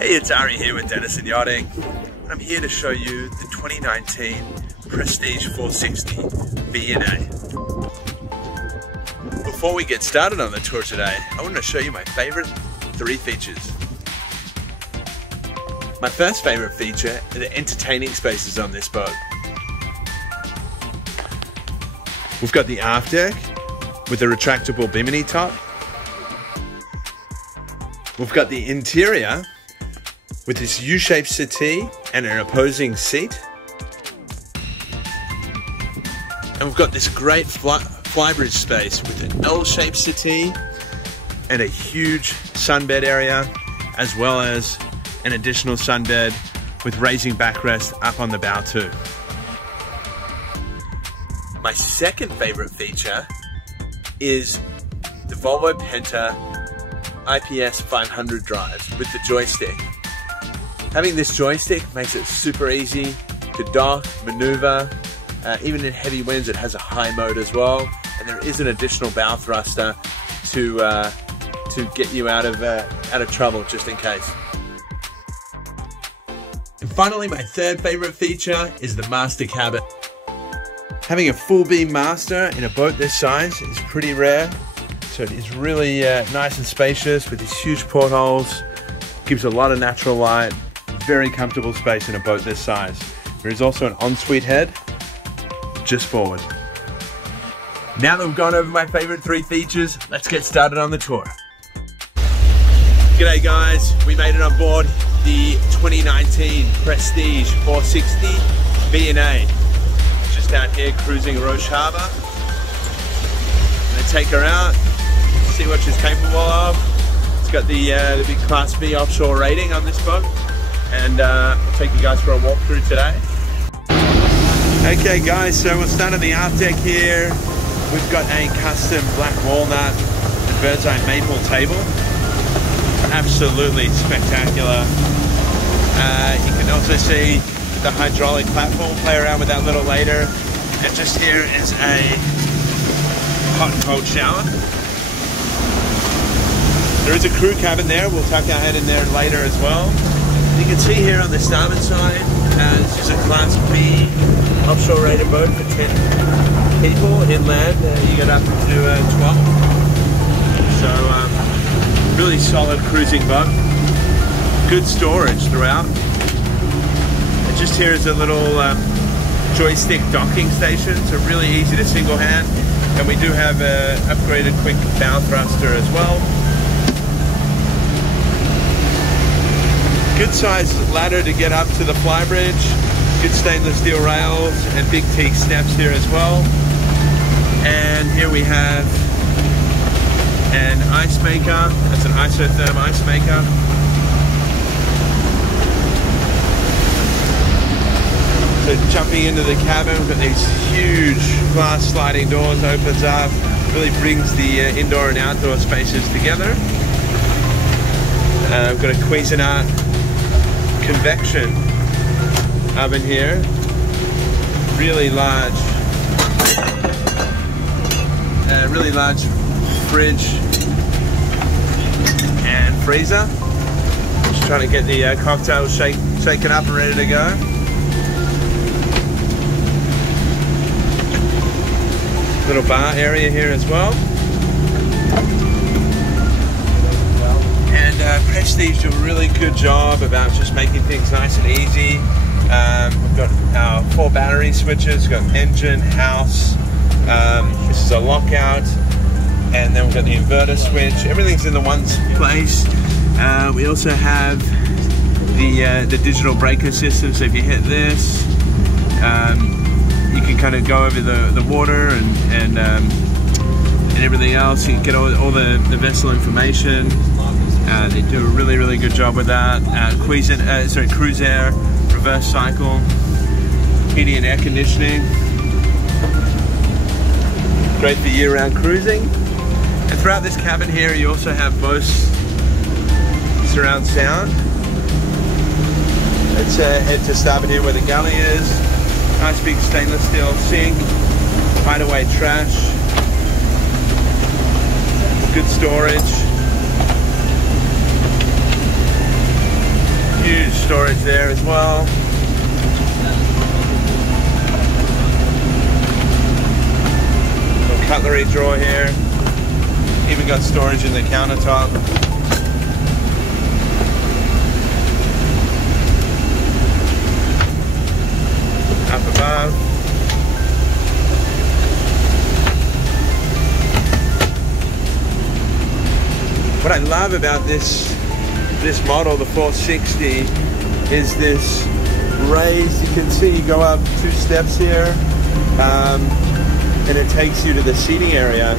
Hey, it's Ari here with Denison Yachting. I'm here to show you the 2019 Prestige 460 B&A. Before we get started on the tour today, I want to show you my favorite 3 features. My first favorite feature are the entertaining spaces on this boat. We've got the aft deck with a retractable bimini top. We've got the interior with this U-shaped settee and an opposing seat. And we've got this great Flybridge space with an L-shaped settee and a huge sunbed area, as well as an additional sunbed with raising backrest up on the bow too. My second favorite feature is the Volvo Penta IPS 500 drives with the joystick. Having this joystick makes it super easy to dock, maneuver. Even in heavy winds, it has a high mode as well, and there is an additional bow thruster to get you out of trouble just in case. And finally, my third favorite feature is the master cabin. Having a full beam master in a boat this size is pretty rare, so it is really nice and spacious with these huge portholes. Gives a lot of natural light, very comfortable space in a boat this size. There is also an ensuite head just forward. Now that we've gone over my favorite 3 features, let's get started on the tour. G'day guys, we made it on board the 2019 Prestige 460 B&A. Just out here cruising Roche Harbour. Gonna take her out, see what she's capable of. It's got the big Class B offshore rating on this boat, and I'll take you guys for a walkthrough today. Okay guys, so we'll start on the aft deck here. We've got a custom black walnut and bird's eye maple table. Absolutely spectacular. You can also see the hydraulic platform. Play around with that a little later. And just here is a hot and cold shower. There is a crew cabin there. We'll tuck our head in there later as well. You can see here on the starboard side, this is a Class B offshore rated boat for 10 people inland. You get up to 12. So really solid cruising boat. Good storage throughout. And just here is a little joystick docking station, so really easy to single hand. And we do have an upgraded quick bow thruster as well. Good sized ladder to get up to the Flybridge. Good stainless steel rails and big teak steps here as well. And here we have an ice maker. That's an isotherm ice maker. So jumping into the cabin, we've got these huge glass sliding doors, opens up, really brings the indoor and outdoor spaces together. We've got a Cuisinart convection oven here, really large fridge and freezer. Just trying to get the cocktails shaken up and ready to go. Little bar area here as well. And Prestige do a really good job about just making things nice and easy. We've got our 4 battery switches, we've got engine, house, this is a lockout, and then we've got the inverter switch. Everything's in the one place. We also have the digital breaker system, so if you hit this, you can kind of go over the water and everything else. You can get all the vessel information. They do a really good job with that. Cruise Air, reverse cycle, heating and air conditioning. Great for year-round cruising. And throughout this cabin here, you also have Bose surround sound. Let's head to starboard here where the galley is. Nice big stainless steel sink, hideaway trash, good storage. huge storage there as well. Little cutlery drawer here. Even got storage in the countertop. Up above. What I love about this model, the 460, is this raised. You can see you go up 2 steps here, and it takes you to the seating area.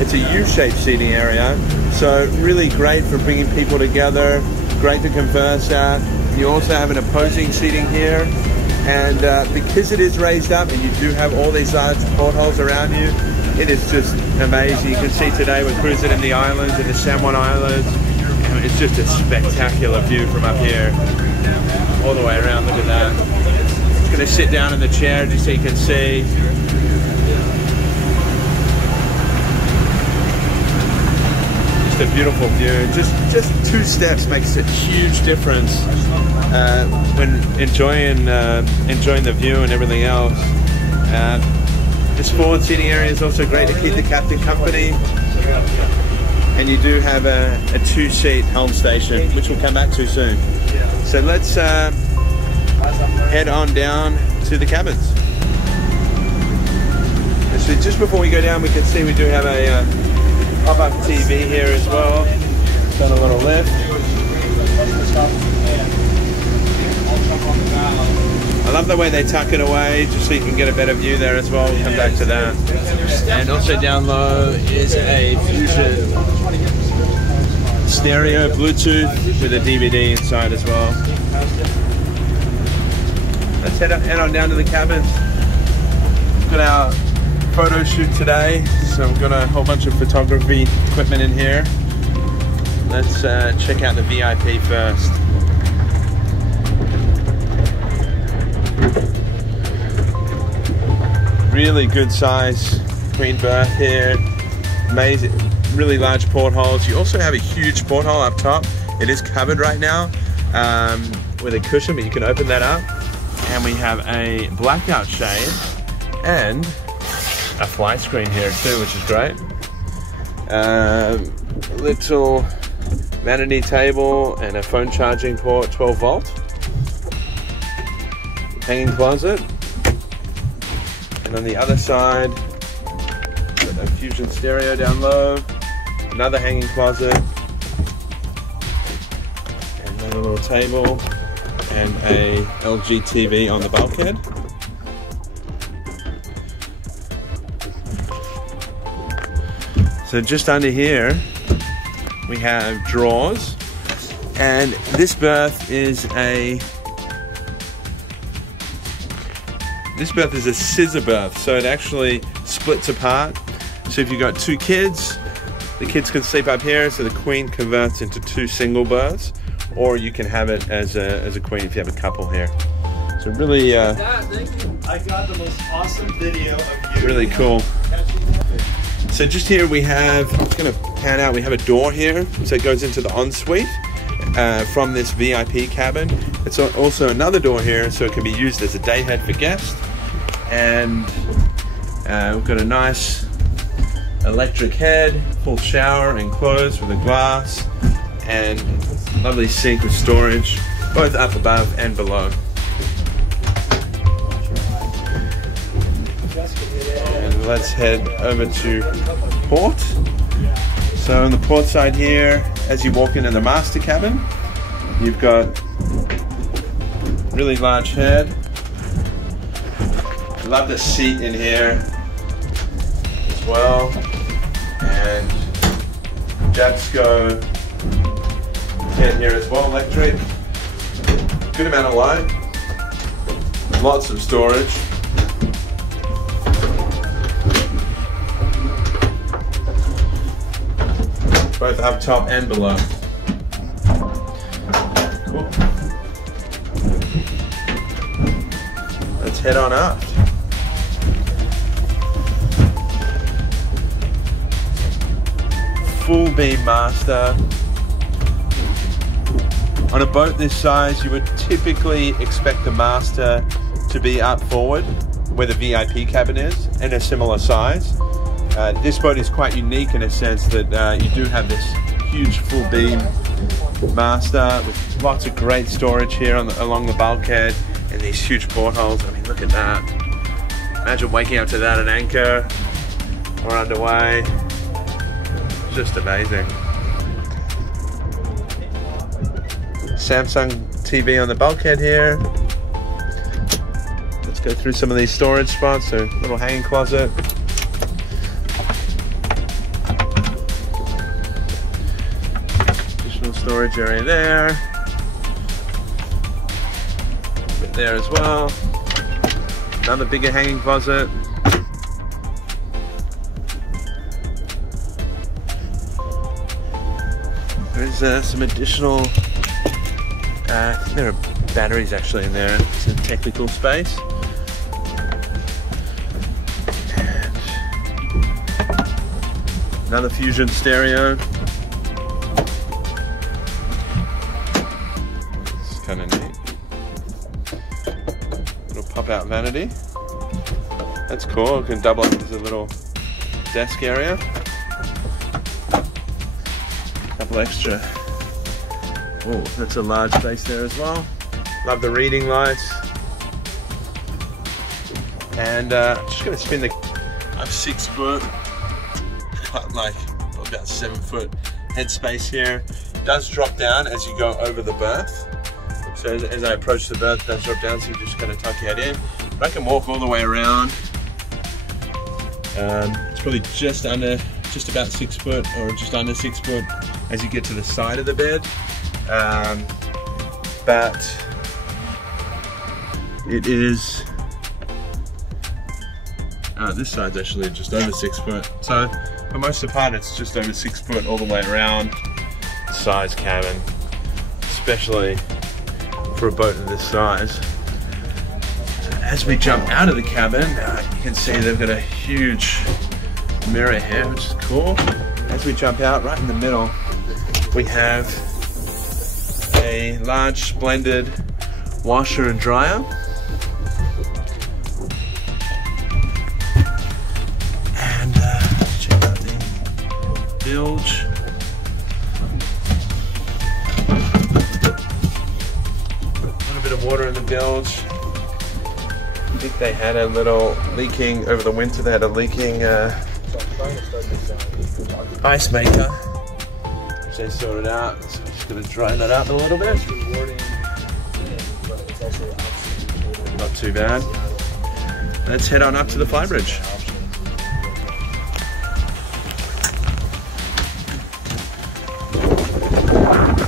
It's a U-shaped seating area, so really great for bringing people together. Great to converse at. You also have an opposing seating here, and because it is raised up, and you do have all these large portholes around you, it is just amazing. You can see today we're cruising in the islands, in the San Juan Islands. It's just a spectacular view from up here, all the way around. Look at that. Just going to sit down in the chair just so you can see. Just a beautiful view. Just 2 steps makes a huge difference when enjoying the view and everything else. This forward seating area is also great to keep the captain company. And you do have a 2-seat helm station, which we'll come back to soon. So let's head on down to the cabins. So just before we go down, we can see we do have a pop-up TV here as well. Done a little lift. I love the way they tuck it away, just so you can get a better view there as well. We'll come back to that. And also down low is a Fusion stereo Bluetooth with a DVD inside as well. Let's head on down to the cabins. Got our photo shoot today, so we've got a whole bunch of photography equipment in here. Let's check out the VIP first. Really good size queen berth here. Amazing, really large portholes. You also have a huge porthole up top. It is covered right now with a cushion, but you can open that up. And we have a blackout shade and a fly screen here too, which is great. Little vanity table and a phone charging port, 12 volt. Hanging closet. And on the other side, got a Fusion stereo down low, another hanging closet, and another little table, and a LG TV on the bulkhead. So just under here, we have drawers, and this berth is a scissor berth, so it actually splits apart. So if you've got 2 kids, the kids can sleep up here, so the queen converts into 2 single berths, or you can have it as a queen if you have a couple here. So really, I got the most awesome video of you. Really cool. So just here we have, I'm just going to pan out, we have a door here, so it goes into the ensuite from this VIP cabin. It's also another door here, so it can be used as a day head for guests. And we've got a nice electric head, full shower enclosed with a glass, and lovely sink with storage, both up above and below. And let's head over to port. So on the port side here, as you walk into the master cabin, you've got really large head. I love the seat in here as well, and Jabsco head here as well, electric. Good amount of light, lots of storage. Both up top and below. Cool. Let's head on up. Full beam master. On a boat this size, you would typically expect the master to be up forward where the VIP cabin is, and a similar size. This boat is quite unique in a sense that you do have this huge full beam master with lots of great storage here along the bulkhead and these huge portholes. I mean, look at that. Imagine waking up to that at anchor or underway. Just amazing. Samsung TV on the bulkhead here. Let's go through some of these storage spots. So, little hanging closet. Additional storage area there. A bit there as well. Another bigger hanging closet. There's some additional, I think there are batteries actually in there. It's a technical space. And another Fusion stereo. It's kind of neat. Little pop-out vanity. That's cool. It can double up as a little desk area. Couple extra. Oh, that's a large space there as well. Love the reading lights. And I'm just going to spin I'm 6 foot. Got like about 7 foot headspace here. It does drop down as you go over the berth. So as I approach the berth, it does drop down, so you just kind of tuck your head in. But I can walk all the way around. It's probably just about 6 foot, or just under 6 foot as you get to the side of the bed. But it is, this side's actually just over 6 foot. So for most of the part, it's just over 6 foot all the way around. Size cabin, especially for a boat of this size. As we jump out of the cabin, you can see they've got a huge mirror here, which is cool. As we jump out, right in the middle, we have a large splendid washer and dryer. And check out the bilge. A little bit of water in the bilge. I think they had a little leaking, over the winter they had a leaking ice maker, which they sorted out. So I'm just going to dry that up a little bit. Not too bad. Let's head on up to the Flybridge.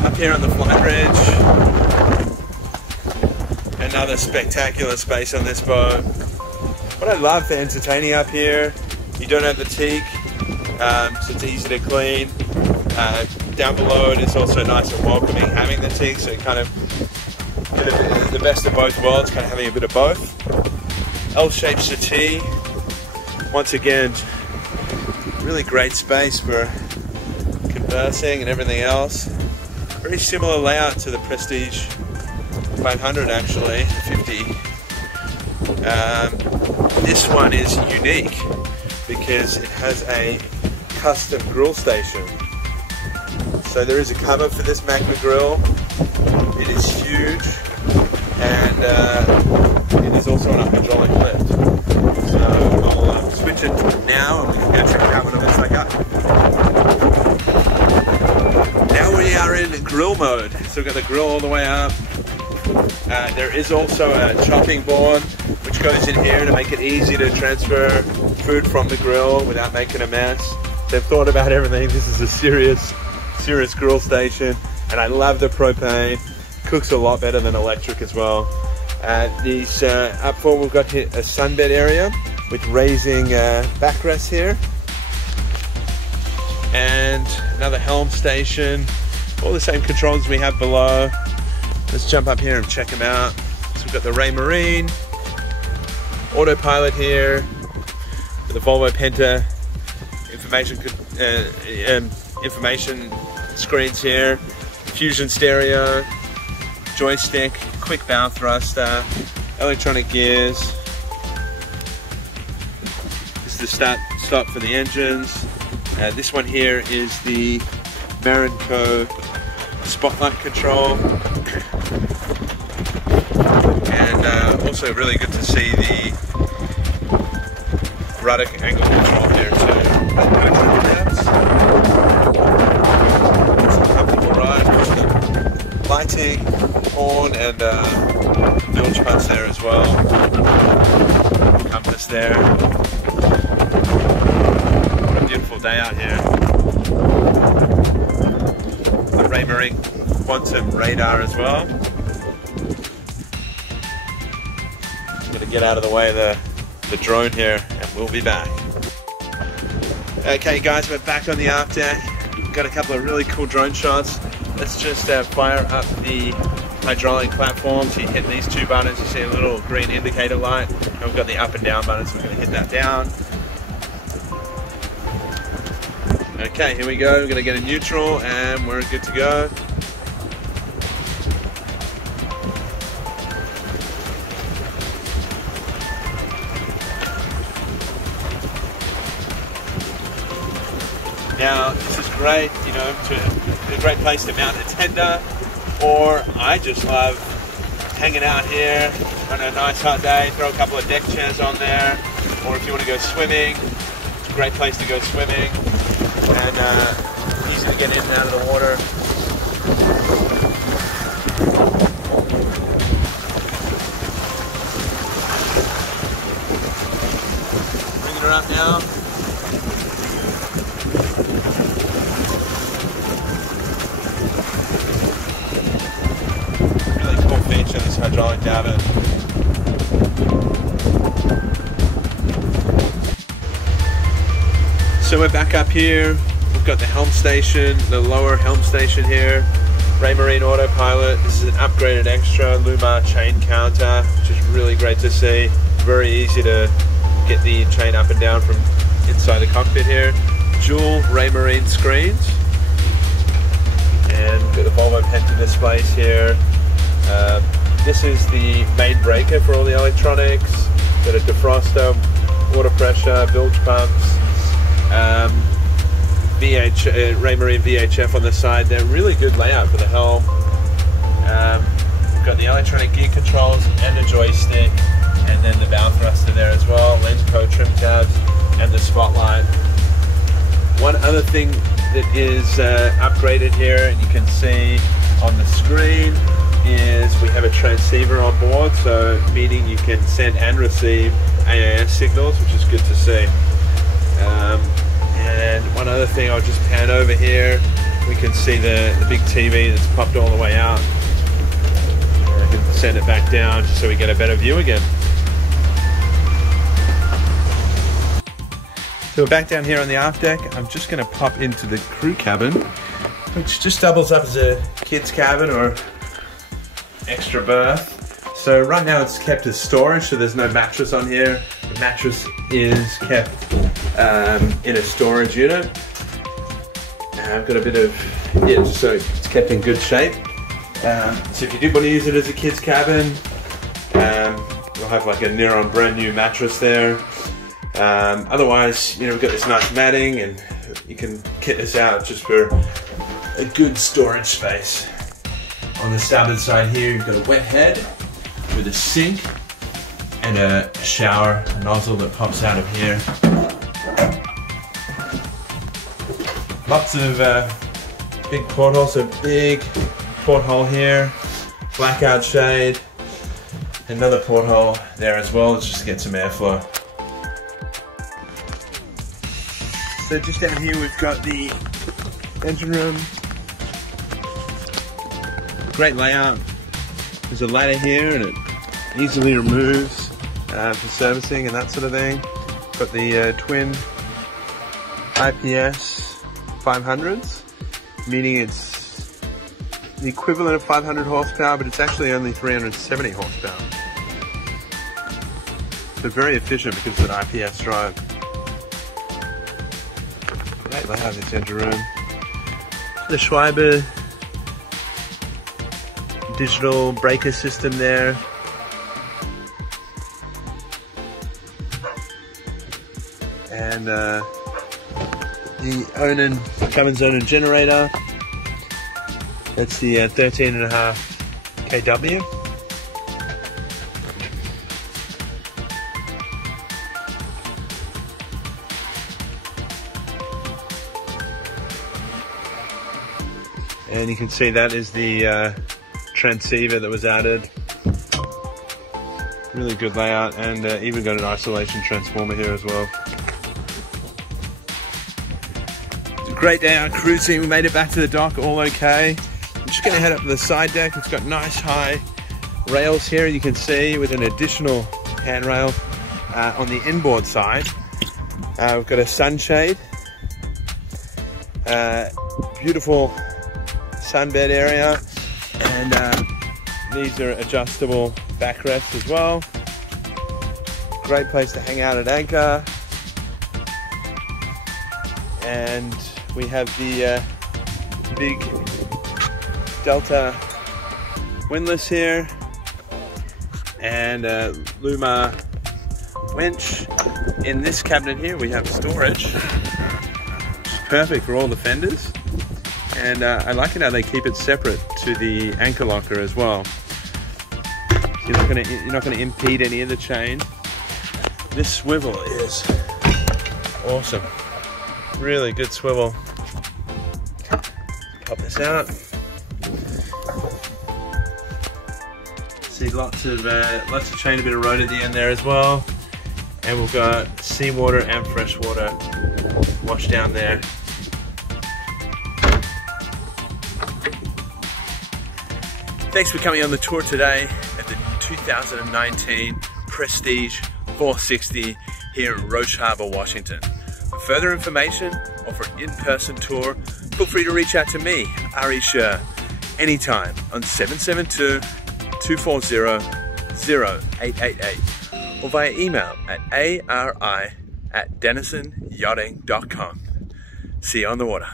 Up here on the Flybridge. Another spectacular space on this boat. What I love for entertaining up here, you don't have the teak, so it's easy to clean. Down below it is also nice and welcoming having the teak, so you kind of get the best of both worlds, kind of having a bit of both. L-shaped settee. Once again, really great space for conversing and everything else. Very similar layout to the Prestige 500 actually, 50. This one is unique because it has a custom grill station. So there is a cover for this magma grill. It is huge, and it is also on a hydraulic lift. So I'll switch it now and we can go check out what it looks like up. Now we are in grill mode. So we've got the grill all the way up. There is also a chopping board which goes in here to make it easy to transfer food from the grill without making a mess. They've thought about everything. This is a serious grill station, and I love the propane. Cooks a lot better than electric as well. These up forward, we've got here a sunbed area with raising backrests here, and another Helm station. All the same controls we have below. Let's jump up here and check them out. So we've got the Ray Marine, autopilot here, the Volvo Penta information screens here, Fusion stereo, joystick, quick bow thruster, electronic gears. This is the start stop for the engines. This one here is the Marinco spotlight control, and also really good to see the rudder angle control here too. It's a comfortable ride with the lighting, horn, and bilge pumps there as well. Compass there. Beautiful day out here. The Raymarine quantum radar as well. I'm gonna get out of the way of the drone here, and we'll be back. Okay guys, we're back on the aft deck. Got a couple of really cool drone shots. Let's just fire up the hydraulic platform. So you hit these two buttons, you see a little green indicator light, and we've got the up and down buttons, so we're gonna hit that down. Okay, here we go. We're gonna get a neutral and we're good to go. Now, this is great, you know, a great place to mount a tender, or I just love hanging out here on a nice hot day, throw a couple of deck chairs on there, or if you want to go swimming, it's a great place to go swimming, and easy to get in and out of the water. Bringing her up now. Feature this hydraulic davit. So we're back up here. We've got the Helm station, the lower Helm station here. Raymarine autopilot. This is an upgraded extra Lumar chain counter, which is really great to see. Very easy to get the chain up and down from inside the cockpit here. Dual Raymarine screens, and got the Volvo Penta displays here. This is the main breaker for all the electronics. Got a defroster, water pressure, bilge pumps, Raymarine VHF on the side. They're really good layout for the Helm. We've got the electronic gear controls and the joystick, and then the bow thruster there as well, Lenco trim tabs, and the spotlight. One other thing that is upgraded here, and you can see on the screen, is we have a transceiver on board, so meaning you can send and receive AAS signals, which is good to see. And one other thing, I'll just pan over here. We can see the big TV that's popped all the way out. And I can send it back down just so we get a better view again. So we're back down here on the aft deck. I'm just going to pop into the crew cabin, which just doubles up as a kid's cabin or extra berth. So right now it's kept as storage, so there's no mattress on here. The mattress is kept in a storage unit. I've got a bit of, yeah, just so it's kept in good shape. So if you do want to use it as a kid's cabin, you'll have like a near on brand new mattress there. Otherwise, you know, we've got this nice matting, and you can kit this out just for a good storage space. On the starboard side here, you've got a wet head with a sink and a shower nozzle that pops out of here. Lots of big portholes, so big porthole here, blackout shade, another porthole there as well, just to get some airflow. So just down here we've got the engine room. Great layout. There's a ladder here and it easily removes for servicing and that sort of thing. Got the twin IPS 500s, meaning it's the equivalent of 500 horsepower, but it's actually only 370 horsepower. So very efficient because of an IPS drive. Great layout of this engine room. The Schwalbe digital breaker system there. And the Cummins Onan generator. That's the 13.5 kW. And you can see that is the transceiver that was added. Really good layout, and even got an isolation transformer here as well. It's a great day out cruising. We made it back to the dock all okay. I'm just going to head up to the side deck. It's got nice high rails here, you can see, with an additional handrail on the inboard side. We've got a sunshade, beautiful sunbed area, and these are adjustable backrests as well. Great place to hang out at anchor. And we have the big Delta windlass here, and Luma winch. In this cabinet here we have storage, which is perfect for all the fenders. And I like it how they keep it separate to the anchor locker as well. So you're not going to impede any of the chain. This swivel is awesome. Really good swivel. Pop this out. See lots of chain, a bit of road at the end there as well. And we've got seawater and fresh water washed down there. Thanks for coming on the tour today at the 2019 Prestige 460 here in Roche Harbor, Washington. For further information or for an in-person tour, feel free to reach out to me, Ari Sher, anytime on 772-240-0888 or via email at ari@denisonyachting.com. See you on the water.